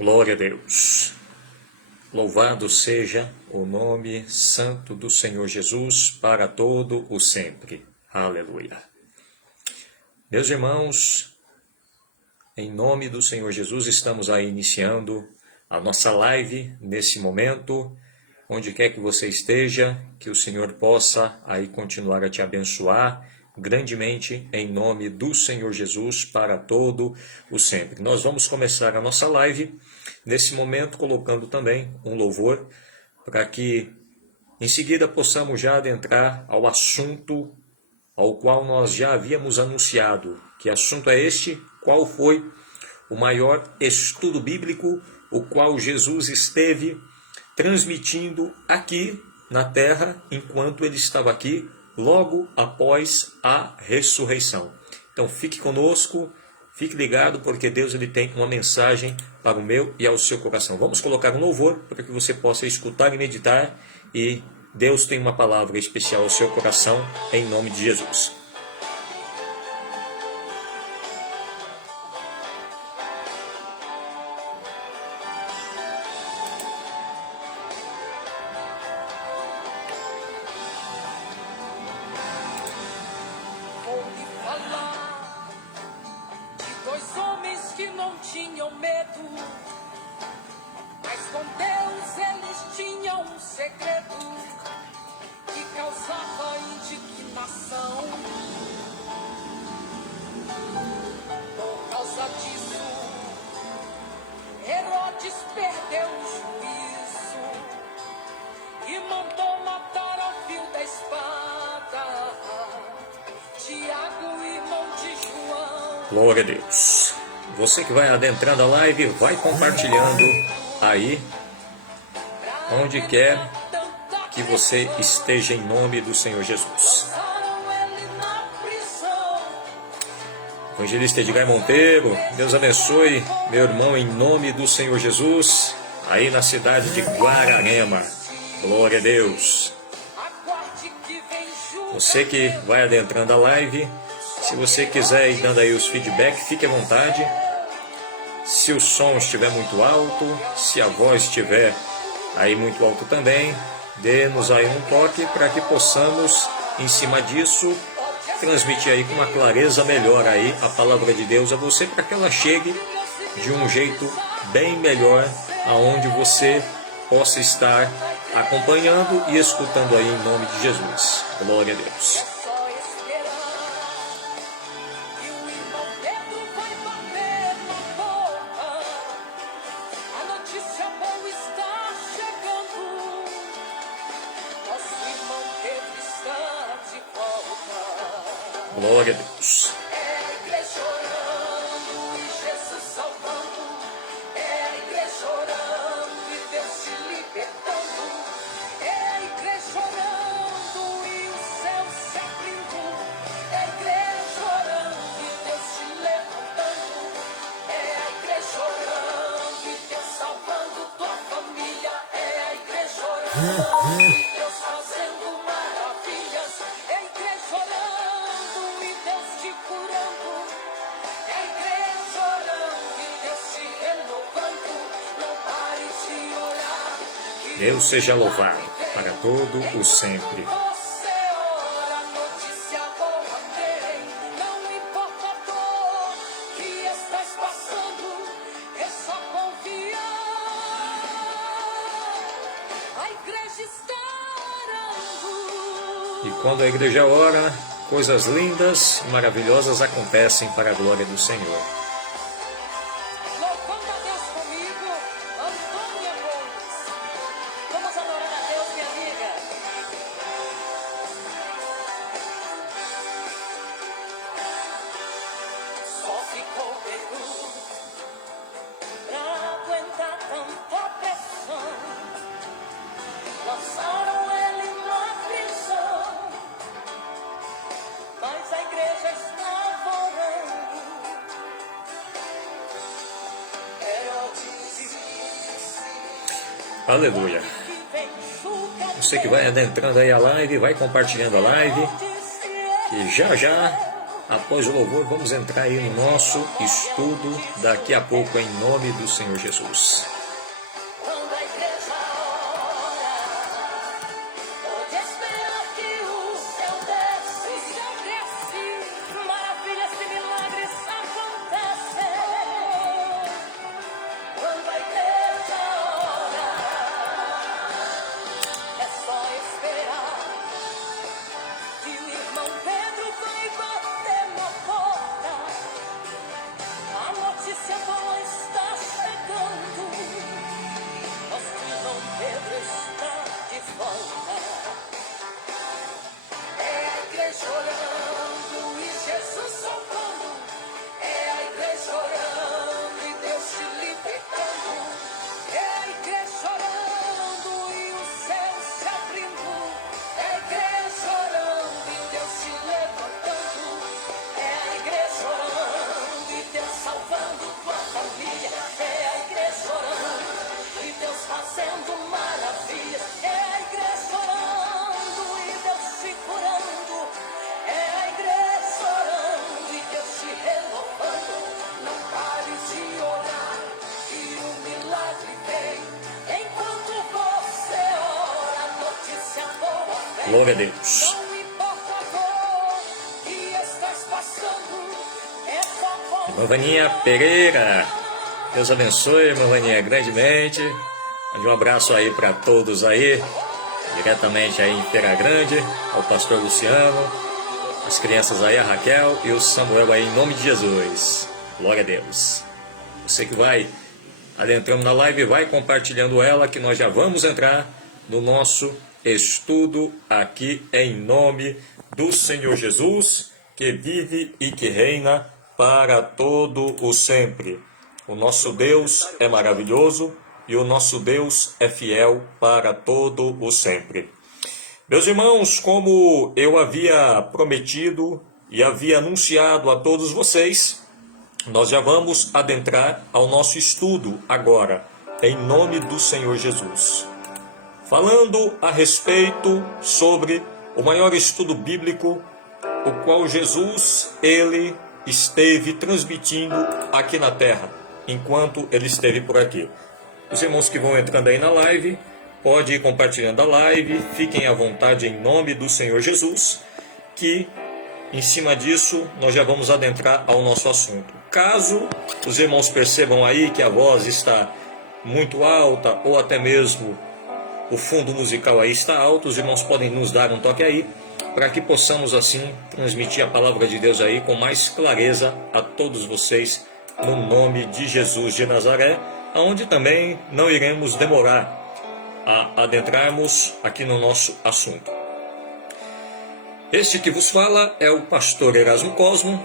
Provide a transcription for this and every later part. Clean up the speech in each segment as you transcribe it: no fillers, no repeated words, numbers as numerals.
Glória a Deus. Louvado seja o nome santo do Senhor Jesus para todo o sempre. Aleluia. Meus irmãos, em nome do Senhor Jesus, estamos aí iniciando a nossa live nesse momento. Onde quer que você esteja, que o Senhor possa aí continuar a te abençoar grandemente em nome do Senhor Jesus para todo o sempre. Nós vamos começar a nossa live nesse momento colocando também um louvor para que em seguida possamos já adentrar ao assunto ao qual nós já havíamos anunciado. Que assunto é este? Qual foi o maior estudo bíblico o qual Jesus esteve transmitindo aqui na terra enquanto ele estava aqui, logo após a ressurreição. Então fique conosco, fique ligado, porque Deus ele tem uma mensagem para o meu e ao seu coração. Vamos colocar um louvor para que você possa escutar e meditar, e Deus tem uma palavra especial ao seu coração, em nome de Jesus. Glória a Deus. Você que vai adentrando a live, vai compartilhando aí, onde quer que você esteja, em nome do Senhor Jesus. Evangelista Edgar Monteiro, Deus abençoe meu irmão em nome do Senhor Jesus, aí na cidade de Guararema. Glória a Deus. Você que vai adentrando a live, se você quiser ir dando aí os feedbacks, fique à vontade. Se o som estiver muito alto, se a voz estiver aí muito alto também, dê-nos aí um toque para que possamos, em cima disso, transmitir aí com uma clareza melhor aí a palavra de Deus a você, para que ela chegue de um jeito bem melhor aonde você possa estar acompanhando e escutando aí em nome de Jesus. Glória a Deus. Glória a Deus. Deus seja louvado para todo o sempre. E quando a igreja ora, coisas lindas e maravilhosas acontecem para a glória do Senhor. Aleluia. Você que vai adentrando aí a live, vai compartilhando a live, e já após o louvor, vamos entrar aí no nosso estudo daqui a pouco, em nome do Senhor Jesus. Glória a Deus. Irmã Vaninha Pereira, Deus abençoe, irmã Vaninha, grandemente. Mande um abraço aí para todos aí, diretamente aí em Feira Grande, ao pastor Luciano, as crianças aí, a Raquel e o Samuel aí, em nome de Jesus. Glória a Deus. Você que vai adentrando na live, vai compartilhando ela, que nós já vamos entrar no nosso estudo aqui em nome do Senhor Jesus, que vive e que reina para todo o sempre. O nosso Deus é maravilhoso e o nosso Deus é fiel para todo o sempre. Meus irmãos, como eu havia prometido e havia anunciado a todos vocês, nós já vamos adentrar ao nosso estudo agora, em nome do Senhor Jesus. Falando a respeito sobre o maior estudo bíblico, o qual Jesus, ele esteve transmitindo aqui na terra, enquanto ele esteve por aqui. Os irmãos que vão entrando aí na live, pode ir compartilhando a live, fiquem à vontade em nome do Senhor Jesus, que em cima disso nós já vamos adentrar ao nosso assunto. Caso os irmãos percebam aí que a voz está muito alta ou até mesmo o fundo musical aí está alto, os irmãos podem nos dar um toque aí, para que possamos assim transmitir a palavra de Deus aí com mais clareza a todos vocês, no nome de Jesus de Nazaré, aonde também não iremos demorar a adentrarmos aqui no nosso assunto. Este que vos fala é o pastor Erasmo Cosmo.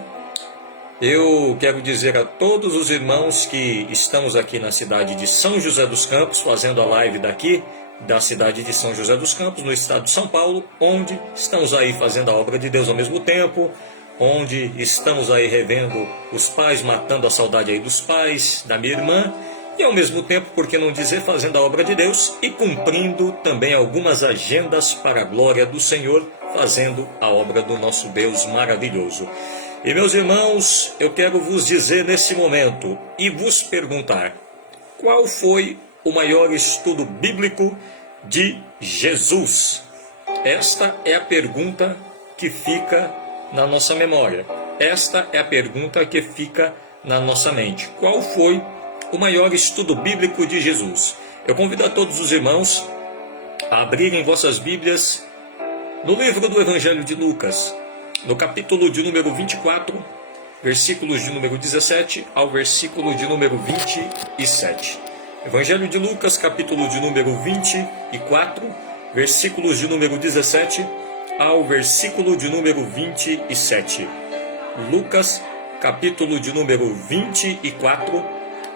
Eu quero dizer a todos os irmãos que estamos aqui na cidade de São José dos Campos, fazendo a live daqui, da cidade de São José dos Campos, no estado de São Paulo, onde estamos aí fazendo a obra de Deus ao mesmo tempo, onde estamos aí revendo os pais, matando a saudade aí dos pais, da minha irmã, e ao mesmo tempo, por que não dizer, fazendo a obra de Deus e cumprindo também algumas agendas para a glória do Senhor, fazendo a obra do nosso Deus maravilhoso. E meus irmãos, eu quero vos dizer nesse momento e vos perguntar, qual foi o maior estudo bíblico de Jesus? Esta é a pergunta que fica na nossa memória. Esta é a pergunta que fica na nossa mente. Qual foi o maior estudo bíblico de Jesus? Eu convido a todos os irmãos a abrirem vossas Bíblias no livro do Evangelho de Lucas, no capítulo de número 24, versículos de número 17 ao versículo de número 27. Evangelho de Lucas, capítulo de número 24, versículos de número 17 ao versículo de número 27. Lucas, capítulo de número 24,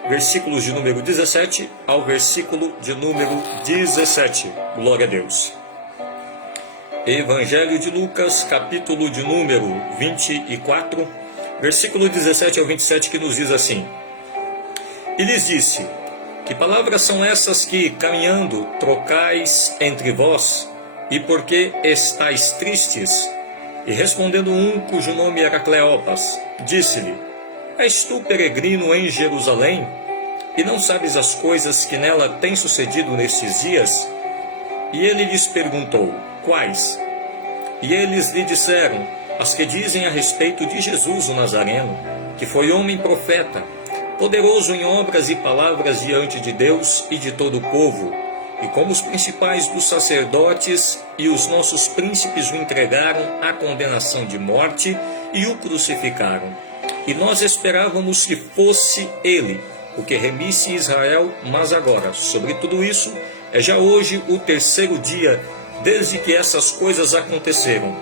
versículos de número 17 ao versículo de número 17. Glória a Deus. Evangelho de Lucas, capítulo de número 24, versículo 17 ao 27, que nos diz assim: E lhes disse: Que palavras são essas que, caminhando, trocais entre vós, e por que estáis tristes? E respondendo um, cujo nome era Cleopas, disse-lhe: És tu peregrino em Jerusalém, e não sabes as coisas que nela têm sucedido nestes dias? E ele lhes perguntou: Quais? E eles lhe disseram: As que dizem a respeito de Jesus o Nazareno, que foi homem profeta, poderoso em obras e palavras diante de Deus e de todo o povo, e como os principais dos sacerdotes e os nossos príncipes o entregaram à condenação de morte e o crucificaram. E nós esperávamos que fosse ele o que remisse Israel, mas agora, sobre tudo isso, é já hoje o terceiro dia desde que essas coisas aconteceram.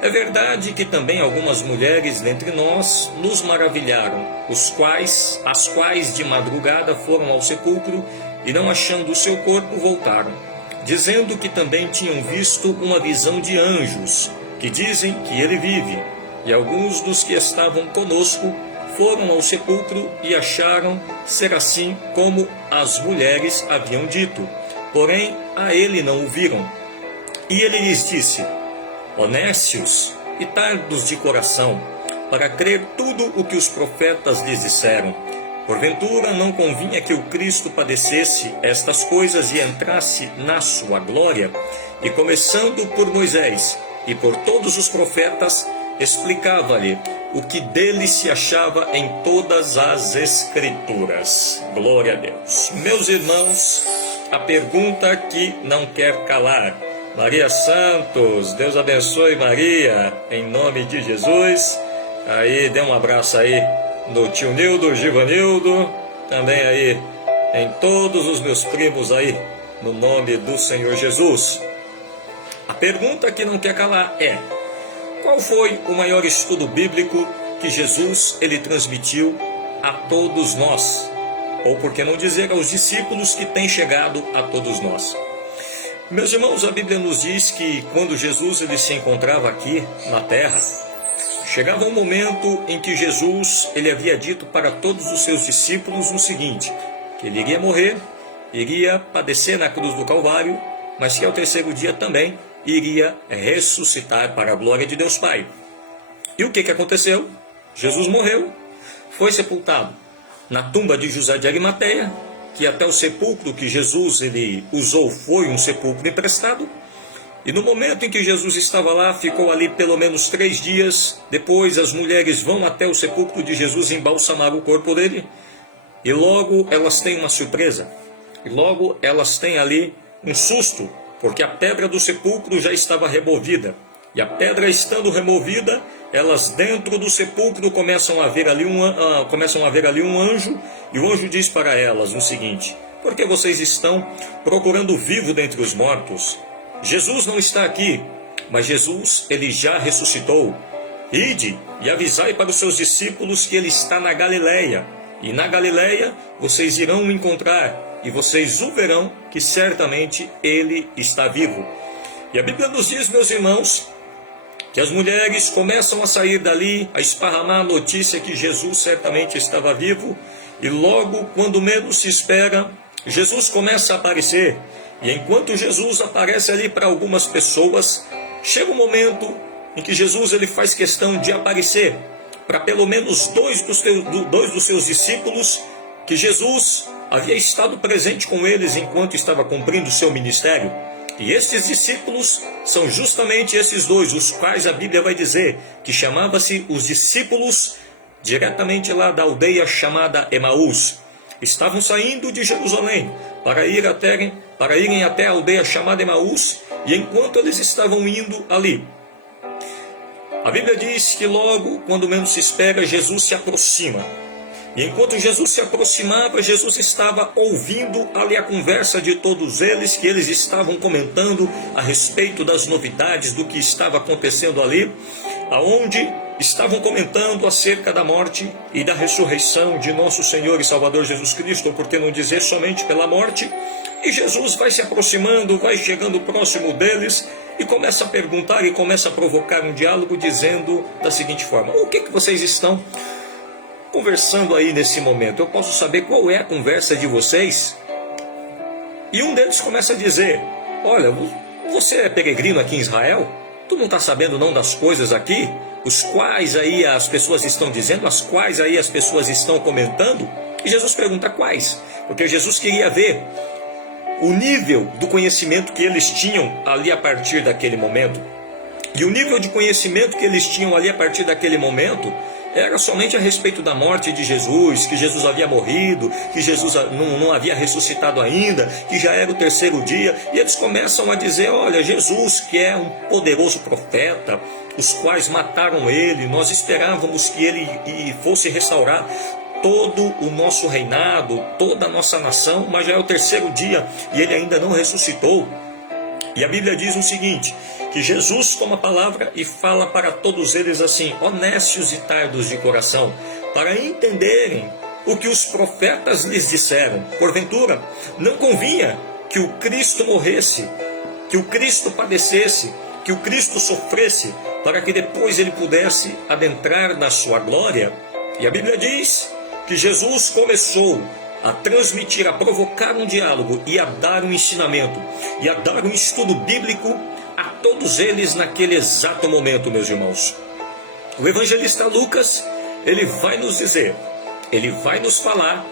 É verdade que também algumas mulheres dentre nós nos maravilharam, as quais de madrugada foram ao sepulcro e, não achando o seu corpo, voltaram, dizendo que também tinham visto uma visão de anjos, que dizem que ele vive. E alguns dos que estavam conosco foram ao sepulcro e acharam ser assim como as mulheres haviam dito, porém a ele não o viram. E ele lhes disse: Honestos e tardos de coração, para crer tudo o que os profetas lhes disseram. Porventura não convinha que o Cristo padecesse estas coisas e entrasse na sua glória? E começando por Moisés e por todos os profetas, explicava-lhe o que dele se achava em todas as Escrituras. Glória a Deus. Meus irmãos, a pergunta que não quer calar. Maria Santos, Deus abençoe Maria, em nome de Jesus. Aí, dê um abraço aí no tio Nildo, Givanildo, também aí em todos os meus primos aí, no nome do Senhor Jesus. A pergunta que não quer calar é: qual foi o maior estudo bíblico que Jesus ele transmitiu a todos nós? Ou por que não dizer aos discípulos que tem chegado a todos nós? Meus irmãos, a Bíblia nos diz que quando Jesus ele se encontrava aqui na terra, chegava um momento em que Jesus ele havia dito para todos os seus discípulos o seguinte: que ele iria morrer, iria padecer na cruz do Calvário, mas que ao terceiro dia também iria ressuscitar para a glória de Deus Pai. E o que aconteceu? Jesus morreu, foi sepultado na tumba de José de Arimateia, que até o sepulcro que Jesus ele usou foi um sepulcro emprestado. E no momento em que Jesus estava lá, ficou ali pelo menos 3 dias. Depois as mulheres vão até o sepulcro de Jesus embalsamar o corpo dele. E logo elas têm uma surpresa. E logo elas têm ali um susto, porque a pedra do sepulcro já estava removida. E a pedra estando removida, elas dentro do sepulcro começam a ver ali um anjo. E o anjo diz para elas o seguinte: por que vocês estão procurando vivo dentre os mortos? Jesus não está aqui, mas Jesus ele já ressuscitou. Ide e avisai para os seus discípulos que ele está na Galileia. E na Galileia vocês irão o encontrar, e vocês o verão, que certamente ele está vivo. E a Bíblia nos diz, meus irmãos, que as mulheres começam a sair dali, a esparramar a notícia que Jesus certamente estava vivo. E logo, quando menos se espera, Jesus começa a aparecer. E enquanto Jesus aparece ali para algumas pessoas, chega um momento em que Jesus ele faz questão de aparecer para pelo menos dois dos seus discípulos, que Jesus havia estado presente com eles enquanto estava cumprindo o seu ministério. E estes discípulos são justamente esses dois, os quais a Bíblia vai dizer que chamava-se os discípulos diretamente lá da aldeia chamada Emaús. Estavam saindo de Jerusalém para irem até a aldeia chamada Emaús, e enquanto eles estavam indo ali, a Bíblia diz que logo, quando menos se espera, Jesus se aproxima. E enquanto Jesus se aproximava, Jesus estava ouvindo ali a conversa de todos eles, que eles estavam comentando a respeito das novidades do que estava acontecendo ali, aonde estavam comentando acerca da morte e da ressurreição de nosso Senhor e Salvador Jesus Cristo, ou por que não dizer somente pela morte. E Jesus vai se aproximando, vai chegando próximo deles e começa a perguntar e começa a provocar um diálogo, dizendo da seguinte forma: o que vocês estão conversando aí nesse momento? Eu posso saber qual é a conversa de vocês? E um deles começa a dizer: olha, você é peregrino aqui em Israel? Tu não está sabendo não das coisas aqui? Os quais aí as pessoas estão dizendo, as quais aí as pessoas estão comentando? E Jesus pergunta quais? Porque Jesus queria ver o nível do conhecimento que eles tinham ali a partir daquele momento. E o nível de conhecimento que eles tinham ali a partir daquele momento era somente a respeito da morte de Jesus, que Jesus havia morrido, que Jesus não havia ressuscitado ainda, que já era o terceiro dia. E eles começam a dizer, olha, Jesus que é um poderoso profeta, os quais mataram ele, nós esperávamos que ele fosse restaurar todo o nosso reinado, toda a nossa nação, mas já é o terceiro dia e ele ainda não ressuscitou. E a Bíblia diz o seguinte, que Jesus toma a palavra e fala para todos eles assim, honestos e tardos de coração, para entenderem o que os profetas lhes disseram. Porventura, não convinha que o Cristo morresse, que o Cristo padecesse, que o Cristo sofresse, para que depois ele pudesse adentrar na sua glória? E a Bíblia diz que Jesus começou a transmitir, a provocar um diálogo e a dar um ensinamento, e a dar um estudo bíblico a todos eles naquele exato momento, meus irmãos. O evangelista Lucas, ele vai nos dizer, ele vai nos falar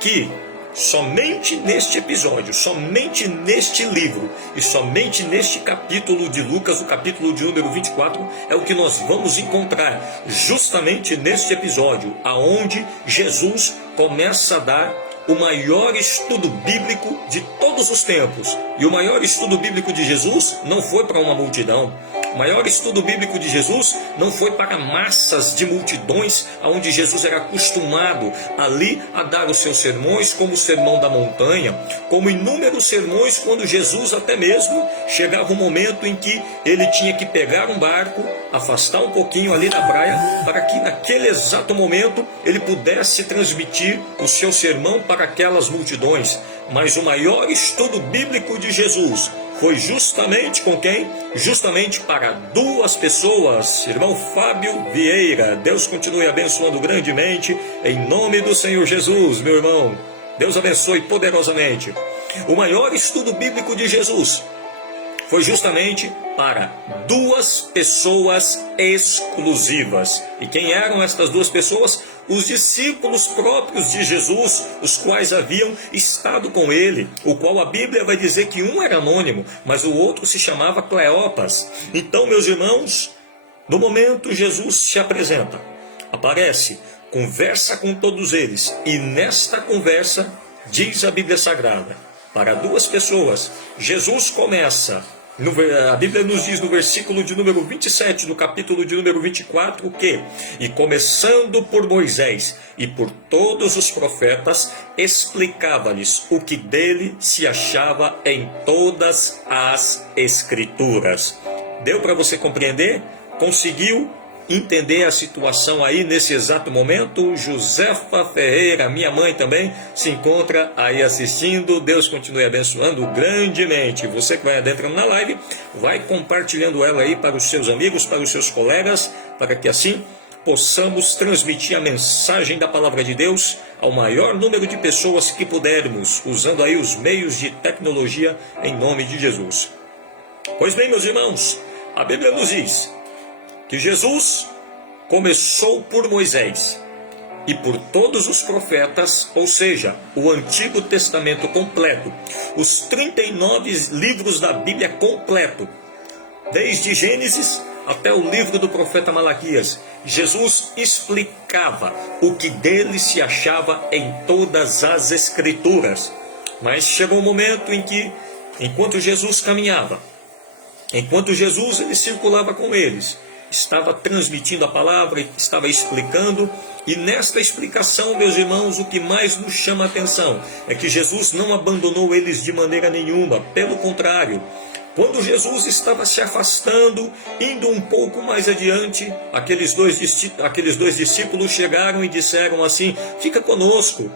que somente neste episódio, somente neste livro e somente neste capítulo de Lucas, o capítulo de número 24, é o que nós vamos encontrar justamente neste episódio, aonde Jesus começa a dar o maior estudo bíblico de todos os tempos. E o maior estudo bíblico de Jesus não foi para uma multidão. O maior estudo bíblico de Jesus não foi para massas de multidões, onde Jesus era acostumado ali a dar os seus sermões, como o sermão da montanha, como inúmeros sermões, quando Jesus até mesmo chegava um momento em que ele tinha que pegar um barco, afastar um pouquinho ali da praia, para que naquele exato momento ele pudesse transmitir o seu sermão para aquelas multidões. Mas o maior estudo bíblico de Jesus foi justamente com quem? Justamente para duas pessoas. Irmão Fábio Vieira, Deus continue abençoando grandemente, em nome do Senhor Jesus, meu irmão. Deus abençoe poderosamente. O maior estudo bíblico de Jesus foi justamente para duas pessoas exclusivas. E quem eram estas duas pessoas? Os discípulos próprios de Jesus, os quais haviam estado com ele, o qual a Bíblia vai dizer que um era anônimo, mas o outro se chamava Cleopas. Então, meus irmãos, no momento Jesus se apresenta, aparece, conversa com todos eles, e nesta conversa, diz a Bíblia Sagrada, para duas pessoas, Jesus começa. A Bíblia nos diz no versículo de número 27, no capítulo de número 24, o quê? E começando por Moisés e por todos os profetas, explicava-lhes o que dele se achava em todas as Escrituras. Deu para você compreender? Conseguiu entender a situação aí nesse exato momento? Josefa Ferreira, minha mãe também, se encontra aí assistindo. Deus continue abençoando grandemente. Você que vai adentrando na live, vai compartilhando ela aí para os seus amigos, para os seus colegas, para que assim possamos transmitir a mensagem da palavra de Deus ao maior número de pessoas que pudermos, usando aí os meios de tecnologia, em nome de Jesus. Pois bem, meus irmãos, a Bíblia nos diz que Jesus começou por Moisés e por todos os profetas, ou seja, o Antigo Testamento completo, os 39 livros da Bíblia completo, desde Gênesis até o livro do profeta Malaquias. Jesus explicava o que dele se achava em todas as Escrituras. Mas chegou um momento em que, enquanto Jesus caminhava, enquanto Jesus ele circulava com eles, estava transmitindo a palavra, estava explicando, e nesta explicação, meus irmãos, o que mais nos chama a atenção é que Jesus não abandonou eles de maneira nenhuma, pelo contrário. Quando Jesus estava se afastando, indo um pouco mais adiante, aqueles dois discípulos chegaram e disseram assim: fica conosco,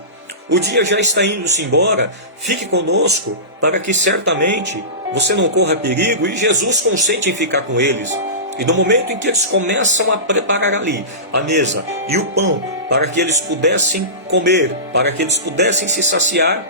o dia já está indo-se embora, fique conosco, para que certamente você não corra perigo. E Jesus consente em ficar com eles. E no momento em que eles começam a preparar ali a mesa e o pão, para que eles pudessem comer, para que eles pudessem se saciar,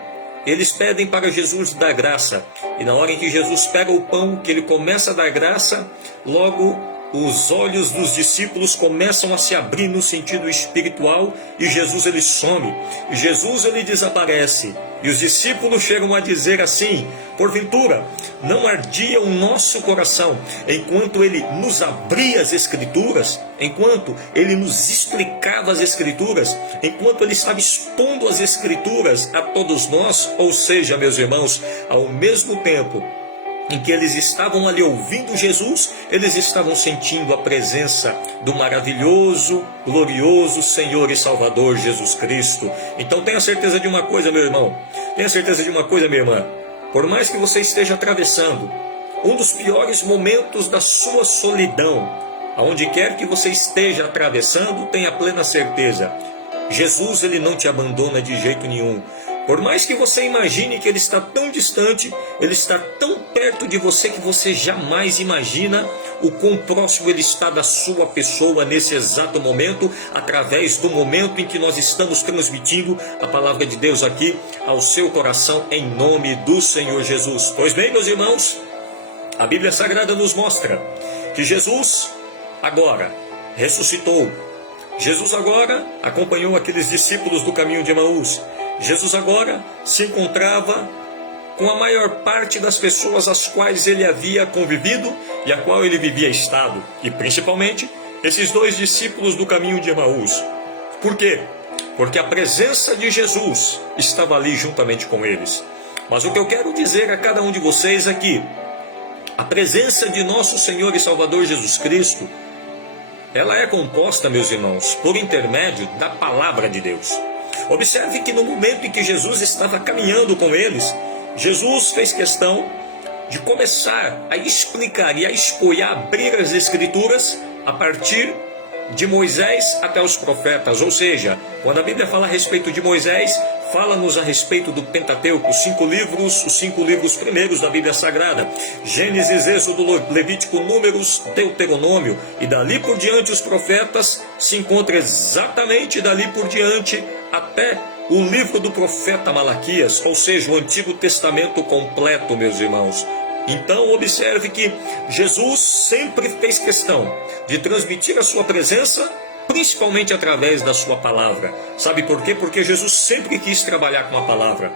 eles pedem para Jesus dar graça. E na hora em que Jesus pega o pão, que ele começa a dar graça, logo os olhos dos discípulos começam a se abrir no sentido espiritual e Jesus ele some, e Jesus ele desaparece. E os discípulos chegam a dizer assim: porventura, não ardia o nosso coração enquanto ele nos abria as Escrituras, enquanto ele nos explicava as Escrituras, enquanto ele estava expondo as Escrituras a todos nós? Ou seja, meus irmãos, ao mesmo tempo em que eles estavam ali ouvindo Jesus, eles estavam sentindo a presença do maravilhoso, glorioso Senhor e Salvador Jesus Cristo. Então tenha certeza de uma coisa, meu irmão, tenha certeza de uma coisa, minha irmã: por mais que você esteja atravessando um dos piores momentos da sua solidão, aonde quer que você esteja atravessando, tenha plena certeza, Jesus ele não te abandona de jeito nenhum. Por mais que você imagine que ele está tão distante, ele está tão perto de você que você jamais imagina o quão próximo ele está da sua pessoa nesse exato momento, através do momento em que nós estamos transmitindo a palavra de Deus aqui ao seu coração, em nome do Senhor Jesus. Pois bem, meus irmãos, a Bíblia Sagrada nos mostra que Jesus agora ressuscitou. Jesus agora acompanhou aqueles discípulos do caminho de Emaús. Jesus agora se encontrava com a maior parte das pessoas às quais ele havia convivido e a qual ele vivia estado. E principalmente esses dois discípulos do caminho de Emaús. Por quê? Porque a presença de Jesus estava ali juntamente com eles. Mas o que eu quero dizer a cada um de vocês aqui, a presença de nosso Senhor e Salvador Jesus Cristo, ela é composta, meus irmãos, por intermédio da palavra de Deus. Observe que no momento em que Jesus estava caminhando com eles, Jesus fez questão de começar a explicar e a expor e a abrir as Escrituras a partir de Moisés até os profetas. Ou seja, quando a Bíblia fala a respeito de Moisés, fala-nos a respeito do Pentateuco, os 5 livros primeiros da Bíblia Sagrada: Gênesis, Êxodo, Levítico, Números, Deuteronômio. E dali por diante os profetas se encontram exatamente dali por diante até o livro do profeta Malaquias, ou seja, o Antigo Testamento completo, meus irmãos. Então observe que Jesus sempre fez questão de transmitir a sua presença, principalmente através da sua palavra. Sabe por quê? Porque Jesus sempre quis trabalhar com a palavra.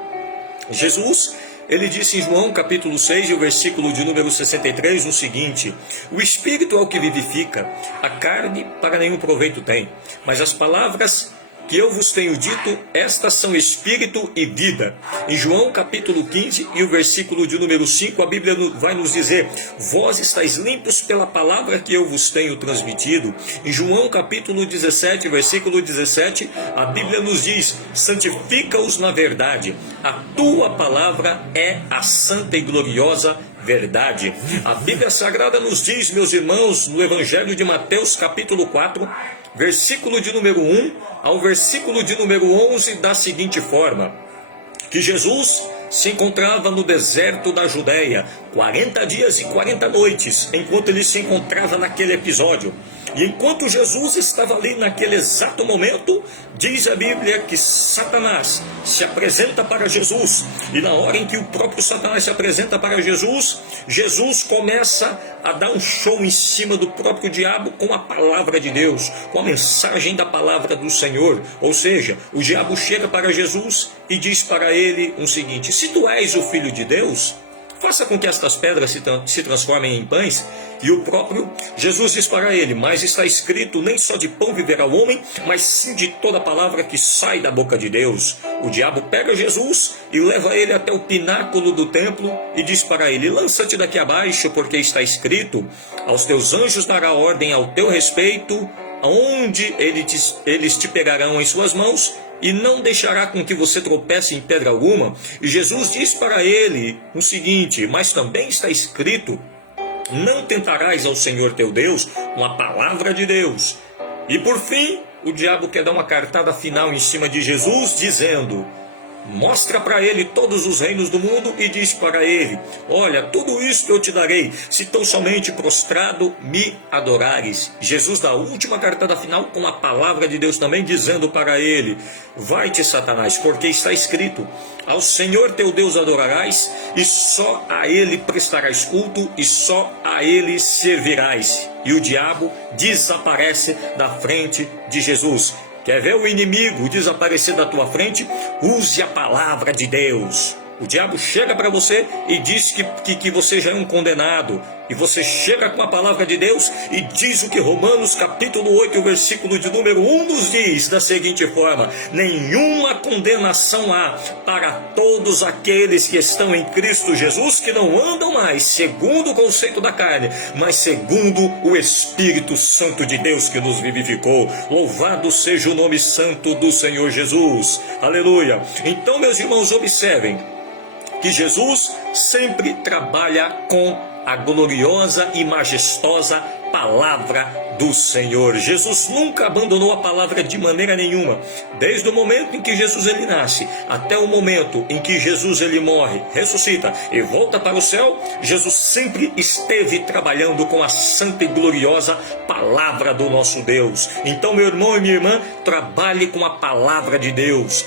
Jesus, ele disse em João capítulo 6, e o versículo de número 63, o seguinte: o Espírito é o que vivifica, a carne para nenhum proveito tem, mas as palavras que eu vos tenho dito, estas são espírito e vida. Em João capítulo 15 e o versículo de número 5, a Bíblia vai nos dizer: vós estáis limpos pela palavra que eu vos tenho transmitido. Em João capítulo 17, versículo 17, a Bíblia nos diz: santifica-os na verdade, a tua palavra é a santa e gloriosa verdade. A Bíblia Sagrada nos diz, meus irmãos, no Evangelho de Mateus capítulo 4, versículo de número 1 ao versículo de número 11, da seguinte forma: que Jesus se encontrava no deserto da Judéia 40 dias e 40 noites, enquanto ele se encontrava naquele episódio. E enquanto Jesus estava ali naquele exato momento, diz a Bíblia que Satanás se apresenta para Jesus. E na hora em que o próprio Satanás se apresenta para Jesus, Jesus começa a dar um show em cima do próprio diabo com a palavra de Deus, com a mensagem da palavra do Senhor. Ou seja, o diabo chega para Jesus e diz para ele o seguinte: se tu és o Filho de Deus, faça com que estas pedras se transformem em pães. E o próprio Jesus diz para ele: mas está escrito, nem só de pão viverá o homem, mas sim de toda palavra que sai da boca de Deus. O diabo pega Jesus e leva ele até o pináculo do templo e diz para ele: lança-te daqui abaixo, porque está escrito, aos teus anjos dará ordem ao teu respeito, aonde eles te pegarão em suas mãos, e não deixará com que você tropece em pedra alguma. E Jesus diz para ele o seguinte: mas também está escrito, não tentarás ao Senhor teu Deus com a palavra de Deus. E por fim, o diabo quer dar uma cartada final em cima de Jesus, dizendo: Mostra para ele todos os reinos do mundo e diz para ele: olha, tudo isto eu te darei, se tão somente prostrado me adorares. Jesus dá a última cartada final com a palavra de Deus também, dizendo para ele: vai-te, Satanás, porque está escrito: ao Senhor teu Deus adorarás, e só a ele prestarás culto, e só a ele servirás. E o diabo desaparece da frente de Jesus. Quer ver o inimigo desaparecer da tua frente? Use a palavra de Deus. O diabo chega para você e diz que você já é um condenado. E você chega com a palavra de Deus e diz o que Romanos capítulo 8, versículo de número 1 nos diz da seguinte forma: nenhuma condenação há para todos aqueles que estão em Cristo Jesus, que não andam mais segundo o conceito da carne, mas segundo o Espírito Santo de Deus que nos vivificou. Louvado seja o nome santo do Senhor Jesus. Aleluia. Então, meus irmãos, observem que Jesus sempre trabalha com a gloriosa e majestosa palavra do Senhor. Jesus nunca abandonou a palavra de maneira nenhuma. Desde o momento em que Jesus ele nasce, até o momento em que Jesus ele morre, ressuscita e volta para o céu, Jesus sempre esteve trabalhando com a santa e gloriosa palavra do nosso Deus. Então, meu irmão e minha irmã, trabalhe com a palavra de Deus.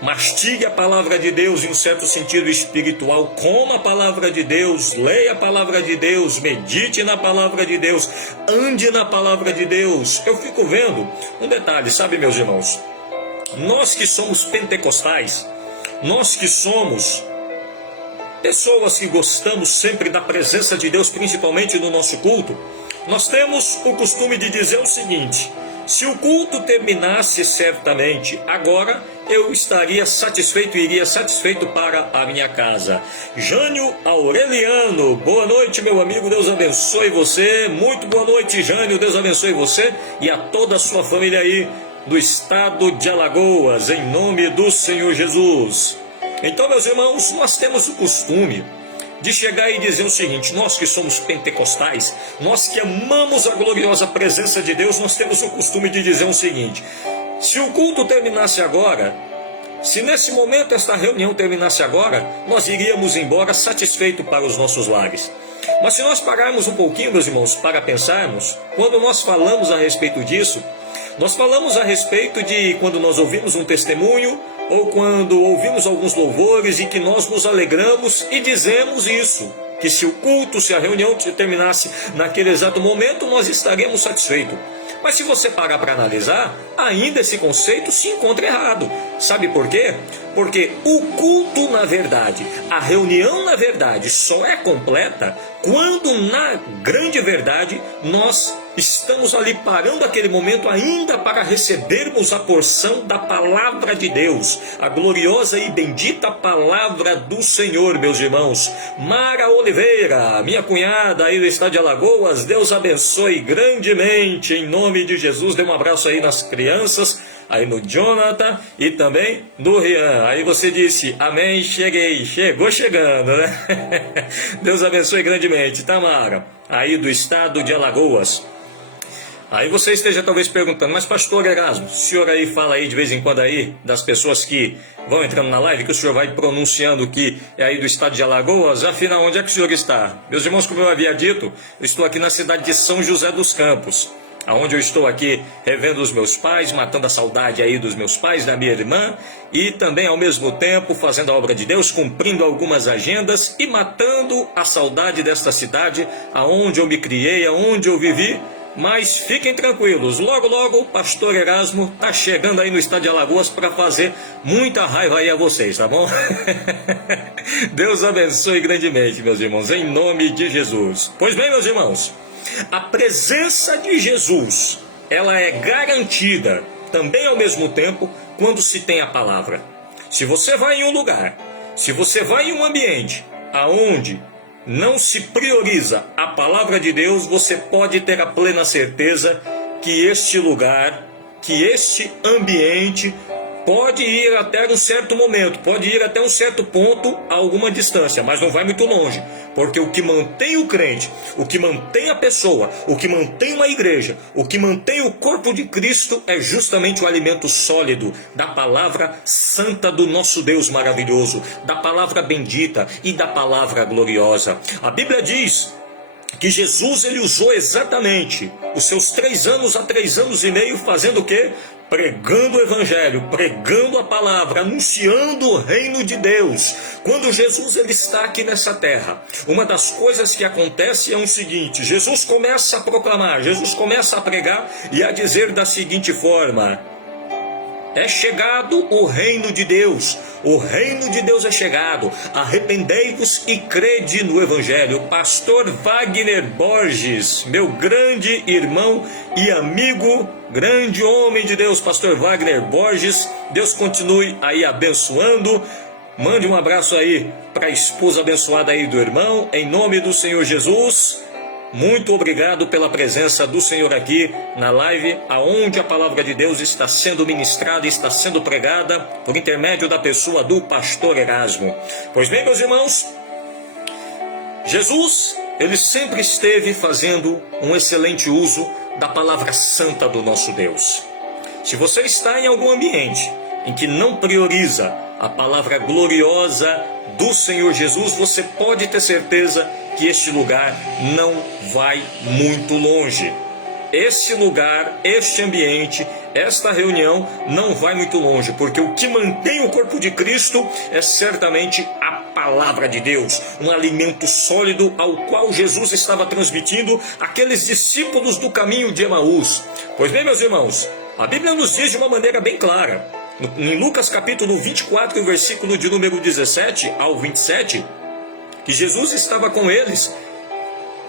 Mastigue a palavra de Deus em um certo sentido espiritual, coma a palavra de Deus, leia a palavra de Deus, medite na palavra de Deus, ande na palavra de Deus. Eu fico vendo um detalhe, sabe, meus irmãos? Nós que somos pentecostais, nós que somos pessoas que gostamos sempre da presença de Deus, principalmente no nosso culto, nós temos o costume de dizer o seguinte: se o culto terminasse certamente agora, eu estaria satisfeito e iria satisfeito para a minha casa. Jânio Aureliano, boa noite, meu amigo, Deus abençoe você. Muito boa noite, Jânio, Deus abençoe você e a toda a sua família aí do estado de Alagoas, em nome do Senhor Jesus. Então, meus irmãos, nós temos o costume de chegar e dizer o seguinte: nós que somos pentecostais, nós que amamos a gloriosa presença de Deus, nós temos o costume de dizer o seguinte: se o culto terminasse agora, se nesse momento esta reunião terminasse agora, nós iríamos embora satisfeito para os nossos lares. Mas se nós pararmos um pouquinho, meus irmãos, para pensarmos, quando nós falamos a respeito disso, nós falamos a respeito de quando nós ouvimos um testemunho, ou quando ouvimos alguns louvores e que nós nos alegramos e dizemos isso, que se o culto, se a reunião terminasse naquele exato momento, nós estaríamos satisfeitos. Mas se você parar para analisar, ainda esse conceito se encontra errado. Sabe por quê? Porque o culto, na verdade, a reunião, na verdade, só é completa quando, na grande verdade, nós estamos ali parando aquele momento ainda para recebermos a porção da palavra de Deus, a gloriosa e bendita palavra do Senhor, meus irmãos. Mara Oliveira, minha cunhada aí do estado de Alagoas, Deus abençoe grandemente, em nome de Jesus. Dê um abraço aí nas crianças, aí no Jonathan e também no Rian. Aí você disse, amém, cheguei, chegou chegando, né? Deus abençoe grandemente, Tamara, aí do estado de Alagoas. Aí você esteja talvez perguntando, mas pastor Erasmo, o senhor aí fala aí de vez em quando aí das pessoas que vão entrando na live, que o senhor vai pronunciando que é aí do estado de Alagoas, afinal, onde é que o senhor está? Meus irmãos, como eu havia dito, eu estou aqui na cidade de São José dos Campos, aonde eu estou aqui revendo os meus pais, matando a saudade aí dos meus pais, da minha irmã, e também ao mesmo tempo fazendo a obra de Deus, cumprindo algumas agendas e matando a saudade desta cidade, aonde eu me criei, aonde eu vivi. Mas fiquem tranquilos, logo logo o pastor Erasmo está chegando aí no estado de Alagoas para fazer muita raiva aí a vocês, tá bom? Deus abençoe grandemente, meus irmãos, em nome de Jesus. Pois bem, meus irmãos, a presença de Jesus, ela é garantida também ao mesmo tempo quando se tem a palavra. Se você vai em um lugar, se você vai em um ambiente aonde não se prioriza a palavra de Deus, você pode ter a plena certeza que este lugar, que este ambiente pode ir até um certo momento, pode ir até um certo ponto a alguma distância, mas não vai muito longe, porque o que mantém o crente, o que mantém a pessoa, o que mantém uma igreja, o que mantém o corpo de Cristo é justamente o alimento sólido da palavra santa do nosso Deus maravilhoso, da palavra bendita e da palavra gloriosa. A Bíblia diz que Jesus ele usou exatamente os seus 3 anos a 3 anos e meio fazendo o quê? Pregando o evangelho, pregando a palavra, anunciando o reino de Deus. Quando Jesus ele está aqui nessa terra, uma das coisas que acontece é o seguinte: Jesus começa a proclamar, Jesus começa a pregar e a dizer da seguinte forma: é chegado o reino de Deus. O reino de Deus é chegado. Arrependei-vos e crede no evangelho. Pastor Wagner Borges, meu grande irmão e amigo, grande homem de Deus, pastor Wagner Borges. Deus continue aí abençoando. Mande um abraço aí para a esposa abençoada aí do irmão, em nome do Senhor Jesus. Muito obrigado pela presença do Senhor aqui na live, aonde a palavra de Deus está sendo ministrada, está sendo pregada por intermédio da pessoa do pastor Erasmo. Pois bem, meus irmãos, Jesus, ele sempre esteve fazendo um excelente uso da palavra santa do nosso Deus. Se você está em algum ambiente em que não prioriza a palavra gloriosa do Senhor Jesus, você pode ter certeza que este lugar não vai muito longe. Este lugar, este ambiente, esta reunião não vai muito longe, porque o que mantém o corpo de Cristo é certamente a palavra de Deus, um alimento sólido ao qual Jesus estava transmitindo àqueles discípulos do caminho de Emaús. Pois bem, meus irmãos, a Bíblia nos diz de uma maneira bem clara, em Lucas capítulo 24, versículo de número 17 ao 27, que Jesus estava com eles.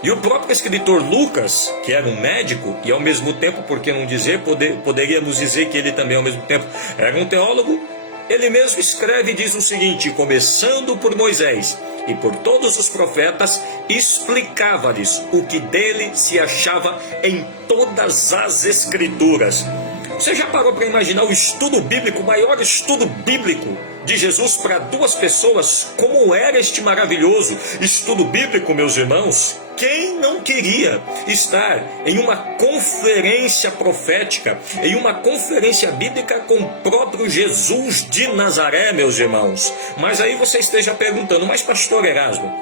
E o próprio escritor Lucas, que era um médico, e ao mesmo tempo, por que não dizer, poderíamos dizer que ele também ao mesmo tempo era um teólogo, ele mesmo escreve e diz o seguinte: começando por Moisés e por todos os profetas, explicava-lhes o que dele se achava em todas as escrituras. Você já parou para imaginar o estudo bíblico, o maior estudo bíblico de Jesus para 2 pessoas? Como era este maravilhoso estudo bíblico, meus irmãos? Quem não queria estar em uma conferência profética, em uma conferência bíblica com o próprio Jesus de Nazaré, meus irmãos? Mas aí você esteja perguntando: mas pastor Erasmo,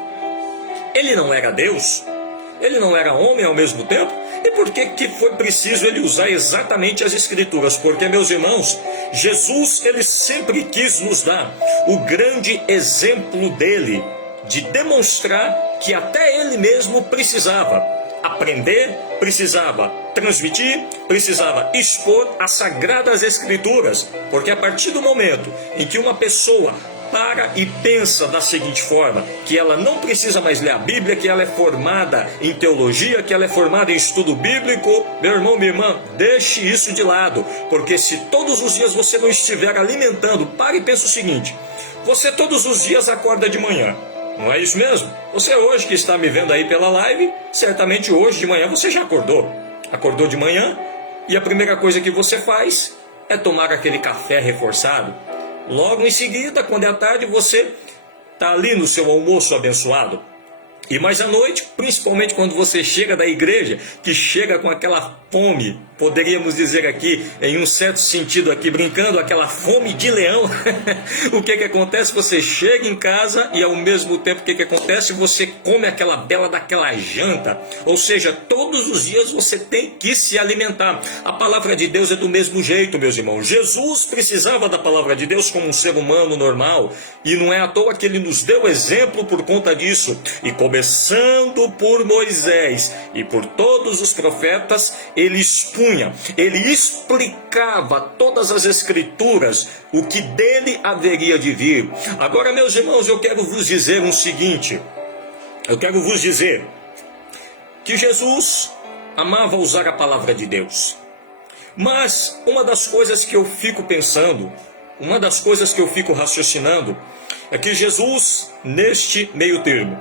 ele não era Deus? Ele não era homem ao mesmo tempo? E por que foi preciso ele usar exatamente as escrituras? Porque, meus irmãos, Jesus ele sempre quis nos dar o grande exemplo dele, de demonstrar que até ele mesmo precisava aprender, precisava transmitir, precisava expor as sagradas escrituras. Porque a partir do momento em que uma pessoa para e pensa da seguinte forma, que ela não precisa mais ler a Bíblia, que ela é formada em teologia, que ela é formada em estudo bíblico, meu irmão, minha irmã, deixe isso de lado, porque se todos os dias você não estiver alimentando, pare e pense o seguinte: você todos os dias acorda de manhã, não é isso mesmo? Você hoje que está me vendo aí pela live, certamente hoje de manhã você já acordou de manhã, e a primeira coisa que você faz é tomar aquele café reforçado. Logo em seguida, quando é à tarde, você está ali no seu almoço abençoado. E mais à noite, principalmente quando você chega da igreja, que chega com aquela fome, poderíamos dizer aqui, em um certo sentido aqui, brincando, aquela fome de leão. O que acontece? Você chega em casa e ao mesmo tempo, o que acontece? Você come aquela bela daquela janta. Ou seja, todos os dias você tem que se alimentar. A palavra de Deus é do mesmo jeito, meus irmãos. Jesus precisava da palavra de Deus como um ser humano normal. E não é à toa que ele nos deu exemplo por conta disso. E começando por Moisés e por todos os profetas, ele expunha, ele explicava todas as escrituras, o que dele haveria de vir. Agora, meus irmãos, eu quero vos dizer o seguinte: eu quero vos dizer que Jesus amava usar a palavra de Deus. Mas uma das coisas que eu fico pensando, uma das coisas que eu fico raciocinando, é que Jesus, neste meio termo,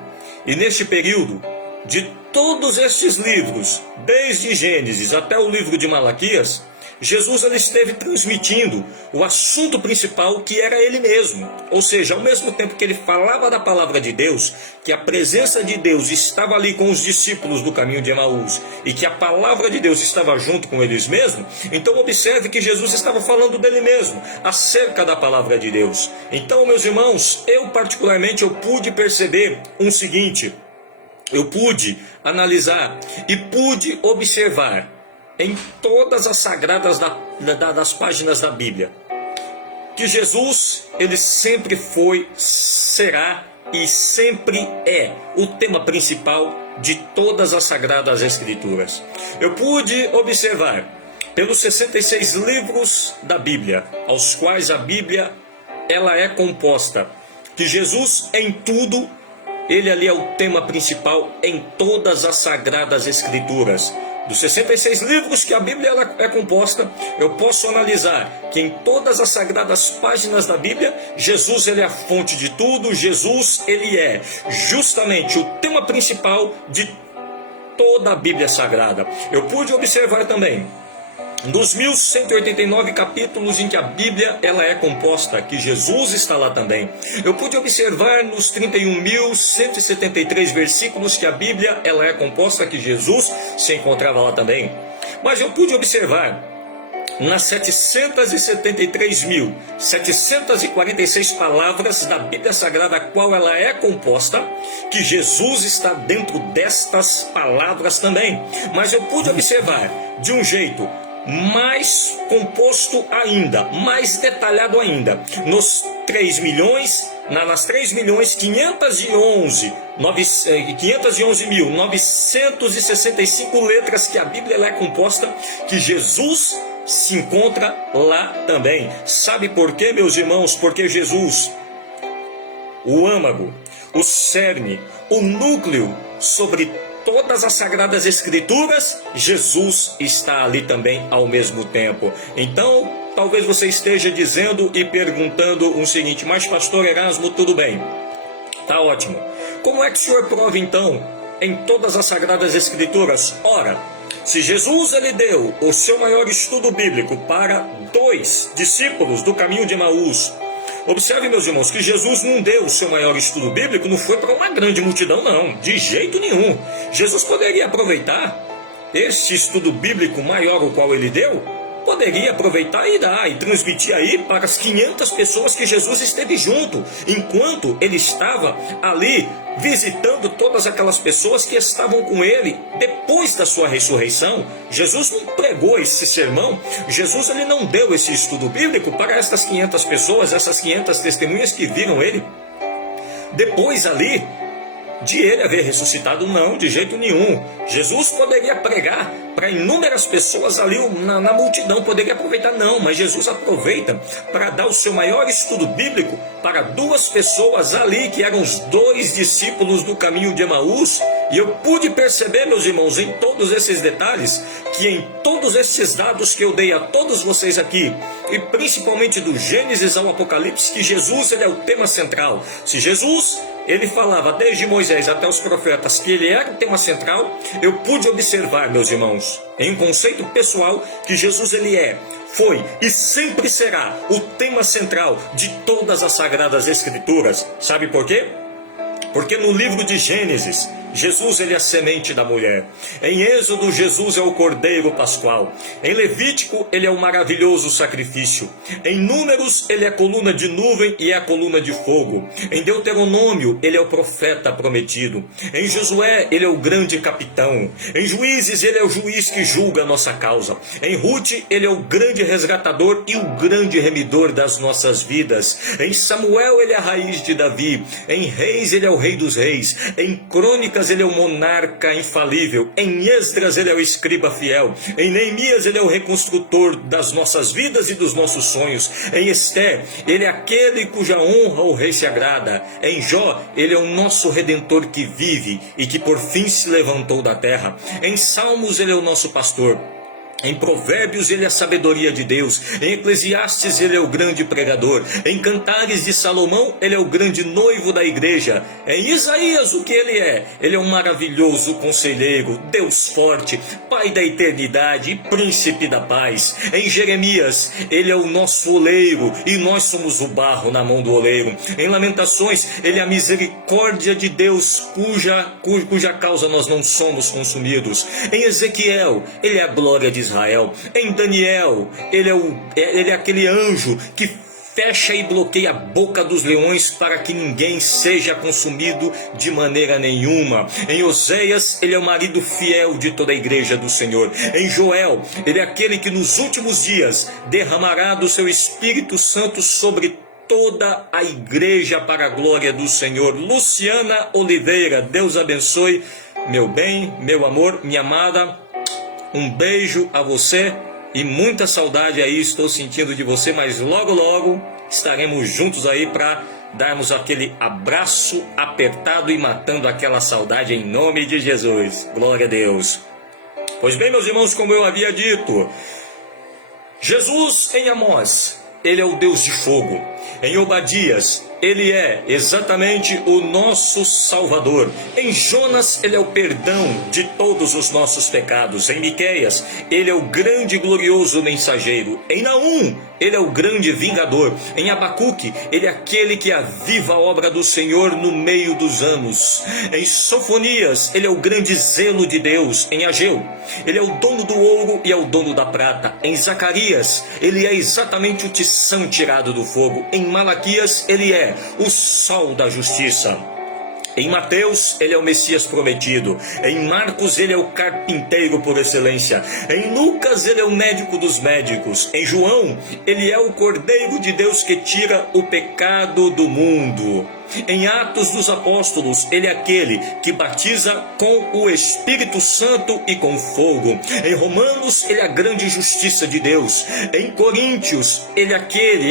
e neste período, de todos estes livros, desde Gênesis até o livro de Malaquias, Jesus ele esteve transmitindo o assunto principal, que era ele mesmo. Ou seja, ao mesmo tempo que ele falava da palavra de Deus, que a presença de Deus estava ali com os discípulos do caminho de Emaús, e que a palavra de Deus estava junto com eles mesmos, então observe que Jesus estava falando dele mesmo, acerca da palavra de Deus. Então, meus irmãos, eu particularmente eu pude perceber o seguinte, eu pude analisar e pude observar em todas as sagradas das páginas da Bíblia, que Jesus, ele sempre foi, será e sempre é o tema principal de todas as sagradas escrituras. Eu pude observar pelos 66 livros da Bíblia, aos quais a Bíblia ela é composta, que Jesus em tudo, ele ali é o tema principal em todas as sagradas escrituras. Dos 66 livros que a Bíblia ela é composta, eu posso analisar que em todas as sagradas páginas da Bíblia, Jesus ele é a fonte de tudo, Jesus ele é justamente o tema principal de toda a Bíblia Sagrada. Eu pude observar também dos 1189 capítulos em que a Bíblia ela é composta, que Jesus está lá também. Eu pude observar nos 31.173 versículos que a Bíblia ela é composta, que Jesus se encontrava lá também. Mas eu pude observar nas 773.746 palavras da Bíblia Sagrada, a qual ela é composta, que Jesus está dentro destas palavras também. Mas eu pude observar de um jeito mais composto ainda, mais detalhado ainda, nos 511.965 letras que a Bíblia ela é composta, que Jesus se encontra lá também. Sabe por quê, meus irmãos? Porque Jesus, o âmago, o cerne, o núcleo sobre todas as sagradas escrituras, Jesus está ali também ao mesmo tempo. Então, talvez você esteja dizendo e perguntando o seguinte: mas pastor Erasmo, tudo bem, tá ótimo, como é que o senhor prova então em todas as sagradas escrituras? Ora, se Jesus ele deu o seu maior estudo bíblico para 2 discípulos do caminho de Emaús, observe, meus irmãos, que Jesus não deu o seu maior estudo bíblico, não foi para uma grande multidão, não, de jeito nenhum. Jesus poderia aproveitar este estudo bíblico maior, o qual ele deu, poderia aproveitar e dar, e transmitir aí para as 500 pessoas que Jesus esteve junto, enquanto ele estava ali visitando todas aquelas pessoas que estavam com ele depois da sua ressurreição. Jesus não pregou esse sermão, Jesus ele não deu esse estudo bíblico para essas 500 pessoas, essas 500 testemunhas que viram ele depois ali de ele haver ressuscitado, não, de jeito nenhum. Jesus poderia pregar para inúmeras pessoas ali na multidão, poderia aproveitar, não, mas Jesus aproveita para dar o seu maior estudo bíblico para 2 pessoas ali, que eram os 2 discípulos do caminho de Emaús. E eu pude perceber, meus irmãos, em todos esses detalhes, que em todos esses dados que eu dei a todos vocês aqui, e principalmente do Gênesis ao Apocalipse, que Jesus ele é o tema central. Se Jesus ele falava desde Moisés até os profetas que ele era o tema central, eu pude observar, meus irmãos, em um conceito pessoal, que Jesus ele foi e sempre será o tema central de todas as sagradas escrituras. Sabe por quê? Porque no livro de Gênesis, Jesus ele é a semente da mulher. Em Êxodo, Jesus é o cordeiro pascual. Em Levítico, ele é o maravilhoso sacrifício. Em Números, ele é a coluna de nuvem e é a coluna de fogo. Em Deuteronômio, ele é o profeta prometido. Em Josué, ele é o grande capitão. Em Juízes, ele é o juiz que julga a nossa causa. Em Rute, ele é o grande resgatador e o grande remidor das nossas vidas. Em Samuel, ele é a raiz de Davi. Em Reis, ele é o rei dos reis. Em Crônicas, ele é o monarca infalível. Em Esdras, ele é o escriba fiel. Em Neemias, ele é o reconstrutor das nossas vidas e dos nossos sonhos. Em Esther, ele é aquele cuja honra o rei se agrada. Em Jó, ele é o nosso redentor que vive e que por fim se levantou da terra. Em Salmos, ele é o nosso pastor. Em Provérbios ele é a sabedoria de Deus. Em Eclesiastes ele é o grande pregador. Em Cantares de Salomão ele é o grande noivo da igreja. Em Isaías o que ele é? Ele é um maravilhoso conselheiro, Deus forte, Pai da eternidade e príncipe da paz. Em Jeremias ele é o nosso oleiro e nós somos o barro na mão do oleiro. Em Lamentações ele é a misericórdia de Deus cuja causa nós não somos consumidos. Em Ezequiel ele é a glória de Israel. Em Daniel, ele é aquele anjo que fecha e bloqueia a boca dos leões para que ninguém seja consumido de maneira nenhuma. Em Oséias, ele é o marido fiel de toda a igreja do Senhor. Em Joel, ele é aquele que nos últimos dias derramará do seu Espírito Santo sobre toda a igreja para a glória do Senhor. Luciana Oliveira, Deus abençoe, meu bem, meu amor, minha amada. Um beijo a você e muita saudade aí estou sentindo de você, mas logo logo estaremos juntos aí para darmos aquele abraço apertado e matando aquela saudade em nome de Jesus. Glória a Deus. Pois bem, meus irmãos, como eu havia dito, Jesus em Amós, ele é o Deus de fogo. Em Obadias, ele é exatamente o nosso Salvador. Em Jonas, ele é o perdão de todos os nossos pecados. Em Miqueias, ele é o grande e glorioso mensageiro. Em Naum, ele é o grande vingador. Em Abacuque, ele é aquele que aviva a obra do Senhor no meio dos anos. Em Sofonias, ele é o grande zelo de Deus. Em Ageu, ele é o dono do ouro e é o dono da prata. Em Zacarias, ele é exatamente o tição tirado do fogo. Em Malaquias, ele é o sol da justiça. Em Mateus, ele é o Messias prometido. Em Marcos, ele é o carpinteiro por excelência. Em Lucas, ele é o médico dos médicos. Em João, ele é o Cordeiro de Deus que tira o pecado do mundo. Em Atos dos Apóstolos, ele é aquele que batiza com o Espírito Santo e com fogo. Em Romanos, ele é a grande justiça de Deus. Em Coríntios, ele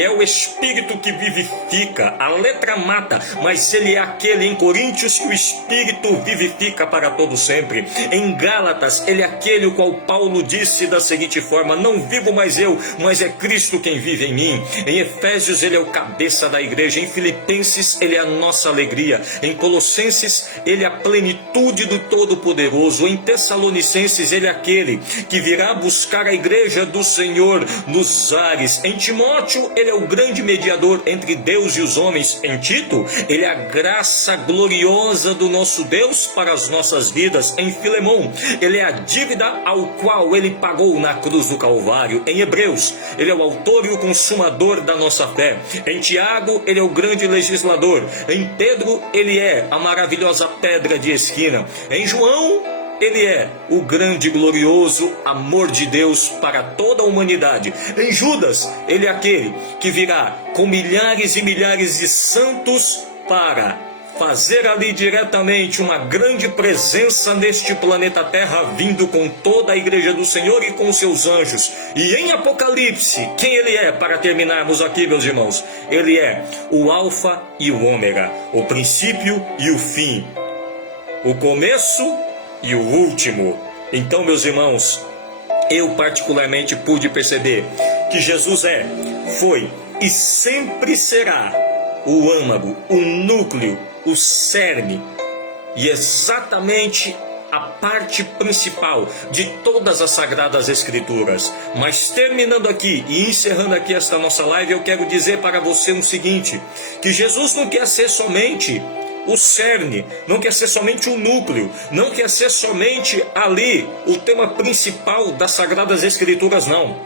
é o Espírito que vivifica. A letra mata, mas ele é aquele em Coríntios que o Espírito vivifica para todo sempre. Em Gálatas, ele é aquele o qual Paulo disse da seguinte forma: não vivo mais eu, mas é Cristo quem vive em mim. Em Efésios, ele é o cabeça da igreja. Em Filipenses, ele é a nossa alegria. Em Colossenses, ele é a plenitude do Todo-Poderoso. Em Tessalonicenses, ele é aquele que virá buscar a igreja do Senhor nos ares. Em Timóteo, ele é o grande mediador entre Deus e os homens. Em Tito, ele é a graça gloriosa do nosso Deus para as nossas vidas. Em Filemão, ele é a dívida ao qual ele pagou na cruz do Calvário. Em Hebreus, ele é o autor e o consumador da nossa fé. Em Tiago, ele é o grande legislador. Em Pedro, ele é a maravilhosa pedra de esquina. Em João, ele é o grande e glorioso amor de Deus para toda a humanidade. Em Judas, ele é aquele que virá com milhares e milhares de santos para fazer ali diretamente uma grande presença neste planeta Terra, vindo com toda a igreja do Senhor e com seus anjos. E em Apocalipse, quem ele é, para terminarmos aqui, meus irmãos? Ele é o Alfa e o Ômega, o princípio e o fim, o começo e o último. Então, meus irmãos, eu particularmente pude perceber que Jesus foi e sempre será o âmago, o núcleo, o cerne e exatamente a parte principal de todas as Sagradas Escrituras. Mas terminando aqui e encerrando aqui esta nossa live, eu quero dizer para você o seguinte: que Jesus não quer ser somente o cerne, não quer ser somente o núcleo, não quer ser somente ali o tema principal das Sagradas Escrituras, não.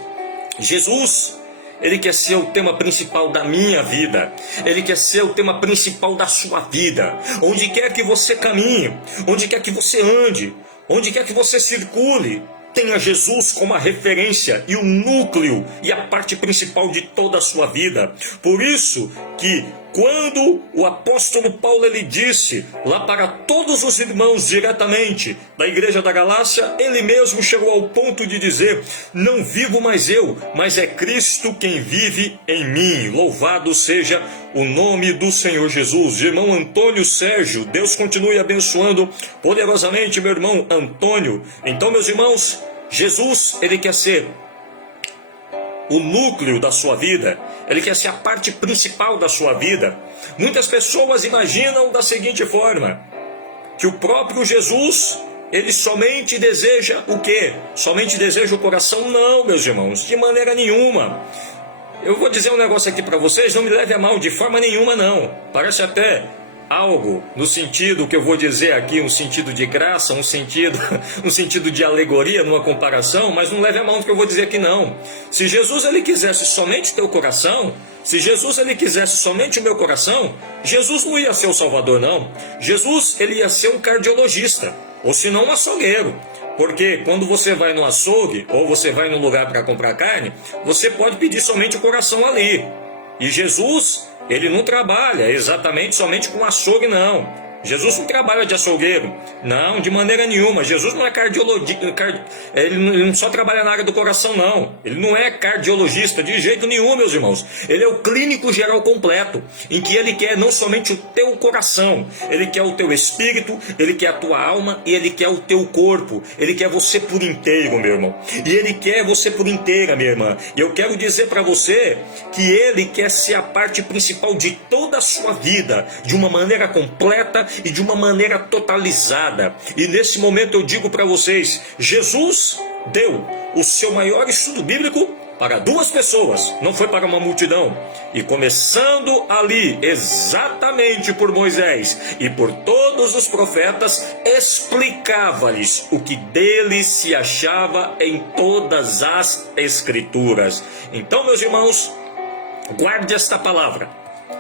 Jesus, ele quer ser o tema principal da minha vida. Ele quer ser o tema principal da sua vida. Onde quer que você caminhe, onde quer que você ande, onde quer que você circule, tenha Jesus como a referência e o núcleo e a parte principal de toda a sua vida. Por isso que quando o apóstolo Paulo ele disse lá para todos os irmãos diretamente da igreja da Galácia, ele mesmo chegou ao ponto de dizer: não vivo mais eu, mas é Cristo quem vive em mim. Louvado seja o nome do Senhor Jesus. Irmão Antônio Sérgio, Deus continue abençoando poderosamente meu irmão Antônio. Então, meus irmãos, Jesus, ele quer ser o núcleo da sua vida, ele quer ser a parte principal da sua vida. Muitas pessoas imaginam da seguinte forma, que o próprio Jesus, ele somente deseja o quê? Somente deseja o coração? Não, meus irmãos, de maneira nenhuma. Eu vou dizer um negócio aqui para vocês, não me leve a mal de forma nenhuma não. Parece até algo no sentido que eu vou dizer aqui, um sentido de graça, um sentido de alegoria, numa comparação, mas não leve a mão do que eu vou dizer aqui não. Se Jesus ele quisesse somente o teu coração, se Jesus ele quisesse somente o meu coração, Jesus não ia ser o Salvador não. Jesus ele ia ser um cardiologista, ou se não um açougueiro. Porque quando você vai no açougue, ou você vai num lugar para comprar carne, você pode pedir somente o coração ali. E Jesus, ele não trabalha exatamente somente com açougue, não. Jesus não trabalha de açougueiro. Não, de maneira nenhuma. Jesus não é cardiologista. Ele não só trabalha na área do coração, não. Ele não é cardiologista de jeito nenhum, meus irmãos. Ele é o clínico geral completo, em que ele quer não somente o teu coração, ele quer o teu espírito, ele quer a tua alma e ele quer o teu corpo. Ele quer você por inteiro, meu irmão. E ele quer você por inteira, minha irmã. E eu quero dizer para você que ele quer ser a parte principal de toda a sua vida, de uma maneira completa e de uma maneira totalizada. E nesse momento eu digo para vocês, Jesus deu o seu maior estudo bíblico para 2 pessoas, não foi para uma multidão. E começando ali, exatamente por Moisés e por todos os profetas, explicava-lhes o que dele se achava em todas as Escrituras. Então, meus irmãos, guarde esta palavra,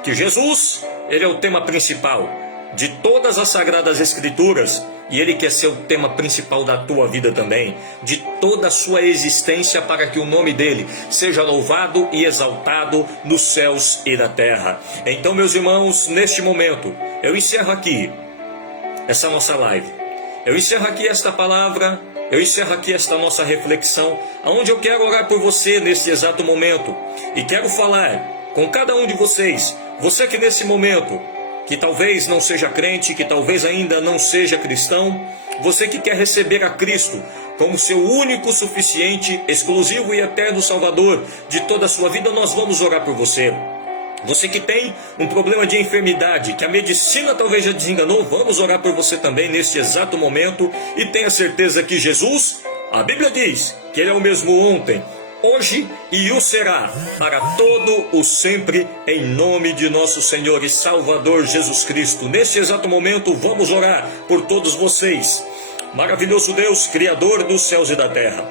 que Jesus, ele é o tema principal de todas as Sagradas Escrituras, e ele quer ser o tema principal da tua vida também, de toda a sua existência, para que o nome dele seja louvado e exaltado nos céus e na terra. Então, meus irmãos, neste momento, eu encerro aqui essa nossa live, eu encerro aqui esta palavra, eu encerro aqui esta nossa reflexão, onde eu quero orar por você neste exato momento, e quero falar com cada um de vocês, você que nesse momento, que talvez não seja crente, que talvez ainda não seja cristão, você que quer receber a Cristo como seu único, suficiente, exclusivo e eterno Salvador de toda a sua vida, nós vamos orar por você. Você que tem um problema de enfermidade, que a medicina talvez já desenganou, vamos orar por você também neste exato momento, e tenha certeza que Jesus, a Bíblia diz que ele é o mesmo ontem, hoje e o será para todo o sempre, em nome de nosso Senhor e Salvador Jesus Cristo. Neste exato momento vamos orar por todos vocês. Maravilhoso Deus, Criador dos céus e da terra,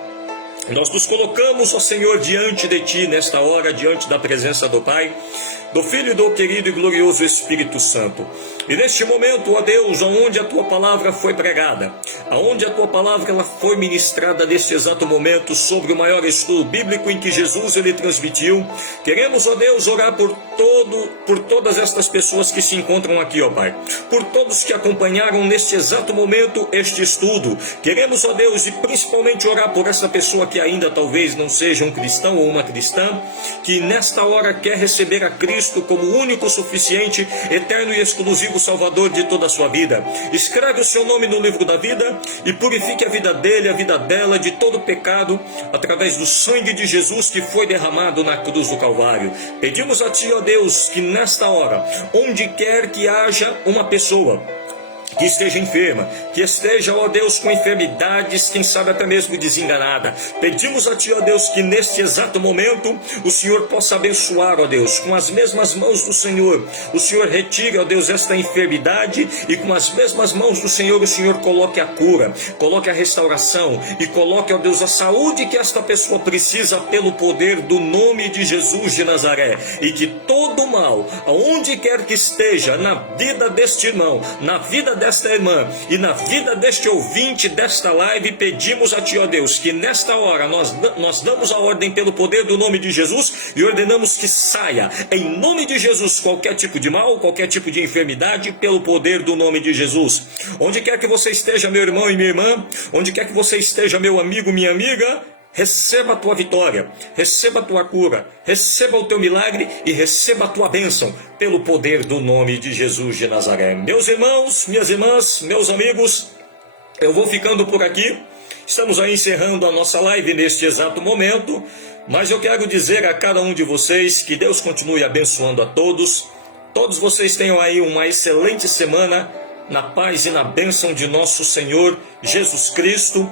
nós nos colocamos, ó Senhor, diante de Ti nesta hora, diante da presença do Pai, do Filho e do querido e glorioso Espírito Santo. E neste momento, ó Deus, aonde a Tua palavra foi pregada, aonde a Tua palavra ela foi ministrada neste exato momento sobre o maior estudo bíblico em que Jesus ele transmitiu, queremos, ó Deus, orar por todas estas pessoas que se encontram aqui, ó Pai, por todos que acompanharam neste exato momento este estudo. Queremos, ó Deus, e principalmente orar por essa pessoa que ainda talvez não seja um cristão ou uma cristã, que nesta hora quer receber a Cristo como único, suficiente, eterno e exclusivo Salvador de toda a sua vida. Escreve o seu nome no livro da vida e purifique a vida dele, a vida dela, de todo pecado, através do sangue de Jesus que foi derramado na cruz do Calvário. Pedimos a Ti, ó Deus, que nesta hora, onde quer que haja uma pessoa que esteja enferma, que esteja, ó Deus, com enfermidades, quem sabe até mesmo desenganada, pedimos a Ti, ó Deus, que neste exato momento o Senhor possa abençoar, ó Deus, com as mesmas mãos do Senhor, o Senhor retire, ó Deus, esta enfermidade, e com as mesmas mãos do Senhor, o Senhor coloque a cura, coloque a restauração, e coloque, ó Deus, a saúde que esta pessoa precisa, pelo poder do nome de Jesus de Nazaré, e que todo mal, aonde quer que esteja, na vida deste irmão, na vida desta irmã e na vida deste ouvinte desta live, pedimos a Ti, ó Deus, que nesta hora nós damos a ordem pelo poder do nome de Jesus e ordenamos que saia em nome de Jesus qualquer tipo de mal, qualquer tipo de enfermidade, pelo poder do nome de Jesus. Onde quer que você esteja, meu irmão e minha irmã, onde quer que você esteja, meu amigo, minha amiga, receba a tua vitória, receba a tua cura, receba o teu milagre e receba a tua bênção, pelo poder do nome de Jesus de Nazaré. Meus irmãos, minhas irmãs, meus amigos, Eu vou ficando por aqui. Estamos aí encerrando a nossa live neste exato momento, mas eu quero dizer a cada um de vocês que Deus continue abençoando a todos. Todos vocês tenham aí uma excelente semana na paz e na bênção de nosso Senhor Jesus Cristo.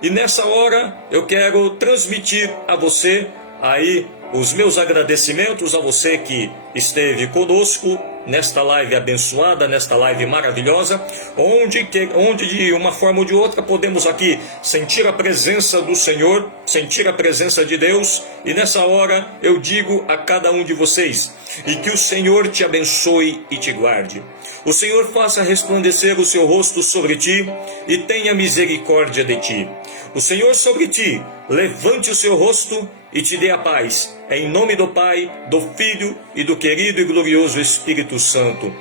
E nessa hora eu quero transmitir a você aí os meus agradecimentos a você que esteve conosco nesta live abençoada, nesta live maravilhosa, onde de uma forma ou de outra podemos aqui sentir a presença do Senhor, sentir a presença de Deus. E nessa hora eu digo a cada um de vocês, e que o Senhor te abençoe e te guarde. O Senhor faça resplandecer o seu rosto sobre ti e tenha misericórdia de ti. O Senhor sobre ti levante o seu rosto e te dê a paz. Em nome do Pai, do Filho e do querido e glorioso Espírito Santo.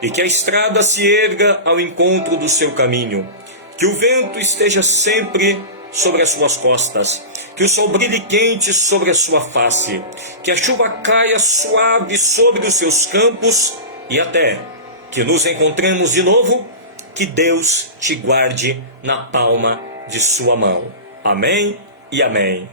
E que a estrada se erga ao encontro do seu caminho. Que o vento esteja sempre sobre as suas costas. Que o sol brilhe quente sobre a sua face. Que a chuva caia suave sobre os seus campos. E até que nos encontremos de novo, que Deus te guarde na palma de sua mão. Amém e amém.